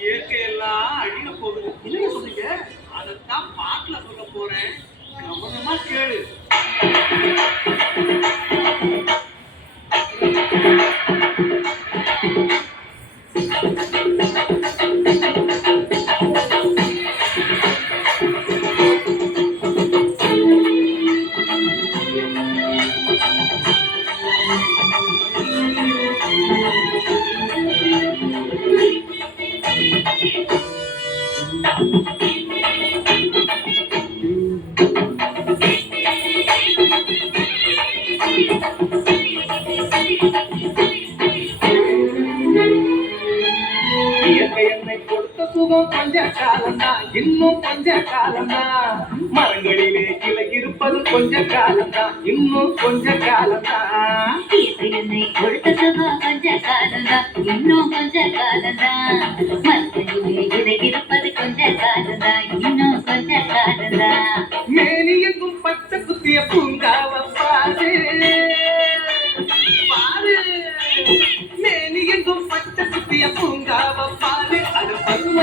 இயற்கை எல்லாம் அழிய போகுது. என்னங்க சொல்றீங்க? அதைத்தான் பாட்டில் சொல்ல போறேன். கவனமா கேளு. சுகம் கொஞ்ச காலம்தான் இன்னும் கொஞ்ச காலம்தான் மரங்களிலே கிளை இருப்பது கொஞ்ச காலம்தான் இன்னும் கொஞ்ச காலம்தான் என்னை கொடுத்த சுகம் கொஞ்ச காலம்தான் இன்னும் கொஞ்ச காலம்தான் மரத்திலே இதை இருப்பது கொஞ்ச காலம்தான் இன்னும் கொஞ்ச காலம்தான் மேனி எங்கும் பச்சை குத்திய பூங்காவ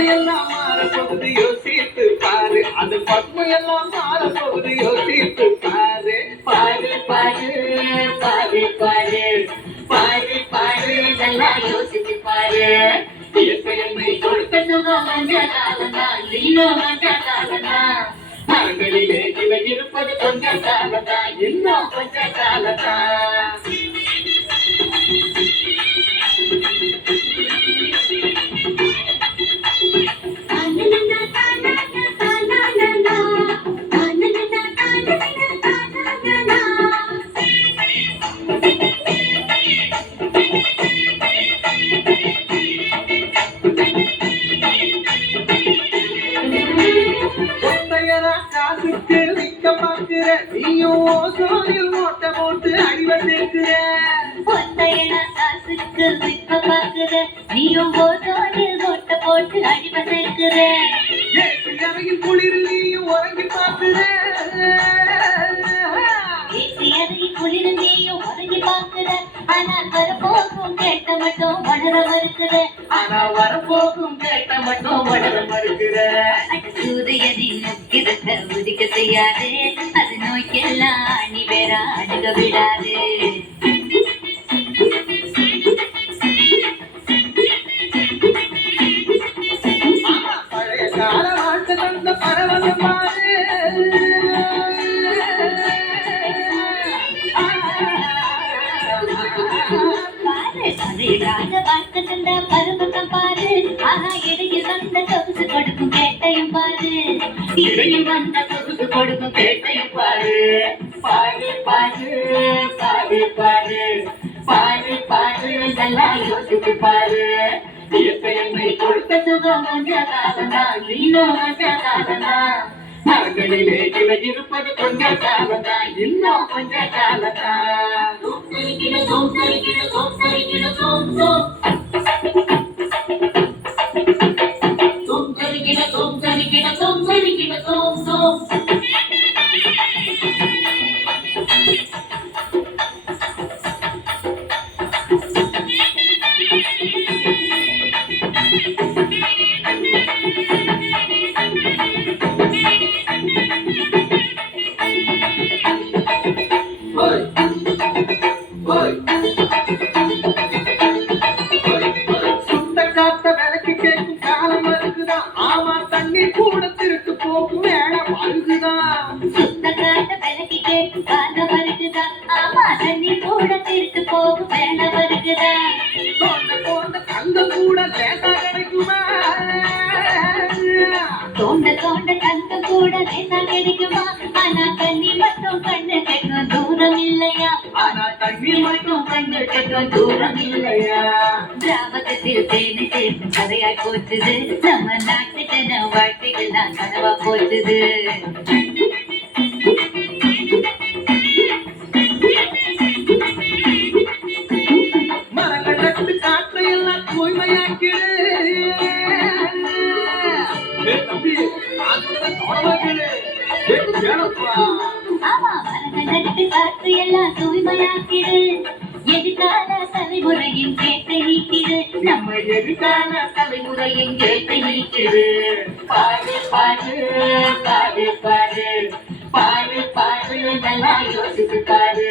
பசுமையெல்லாம் மாறப்போகுது யோசித்து பாரு. அந்த அது எல்லாம் மாறப்போகுது யோசித்து பாரு. பாரு பாரு பாரு பாரு. பாரு பாரு நல்லா யோசிச்சு பாரு. இயற்கை என்னை கொடுத்த கொடுத்த சுகம் கொஞ்ச காலம்தான் இன்னும் கொஞ்ச காலம்தான் மரங்களிலே இவை இருப்பது கொஞ்ச காலத்தான் இன்னும் கொஞ்ச காலத்தான் காசுக்கு விற்க பார்க்கிற நீயும் ஓசோனில் ஓட்ட போட்டு அடிவ சேர்க்கிற. ஒத்தையன காசுக்கு விற்க பாக்குற நீயும் போதோடு ஓட்ட போட்டு அறையில் குளிரில் நீயும் உறங்கி பார்க்கிற. நீயும் உறங்கி பாக்குற ஆனால் வரப்போகும் கேட்ட மட்டும் வளர மறுக்கிற. ஆனா வரப்போகும் கேட்ட மட்டும் வளர முக்கிரத்தை உதிக்க செய்யாது. அது நோய்க்கெல்லாம் அணி வேற அணுக விடாது பழைய கால வாழ்க்கை தந்த பரவசம் பாரு பாரு தந்த பருவத்தம் பாரு. ஆனா இடையில் வந்த சொகுசு கொடுக்கும் கேட்டையும் பாரு. இடையில் வந்த சொகுசு கொடுக்கும் கேட்டையும் பாரு. பாரு பாரு பாரு பாரு. பாரு பாரு நல்லா யோசிச்சு பாரு. இயற்கை கொடுத்த சுகம் கொஞ்ச இன்னும் கொஞ்ச மரங்களிலே இவை இருப்பது கொஞ்ச காலதா இன்னும் கொஞ்ச காலதா Don't ஆமா தண்ணி கூட திருட்டு போகும் வேலை வருகுதா தங்கம் கூட லேசா கிடைக்குமா? தோண்ட தோண்ட தங்கம் கூட லேசா கிடைக்குமா ஆனா தண்ணி மட்டும் கண்ணு கட்டும் தூரம் இல்லையா? ஆனா தண்ணி மட்டும் கண்ணு கட்டும் தூரம் இல்லையா? கிராமத்தில் தேனி சேர்ந்து கதையாய் போச்சுது. நம்ம நாட்டுக்கு வாழ்க்கைகள் தான் கனவா கேளப்பா. ஆமா மரங்கள் நட்டு காற்று எல்லாம் தூய்மையாக்கிடு. எதிர்கால தலைமுறையின் கேட்டை நீக்கிடு நம்ம எதிர்கால தலைமுறையின் கேட்டை நீக்கிது. பாரு பாரு பாரு பாரு பாரு பாரு நல்லா யோசித்து பாரு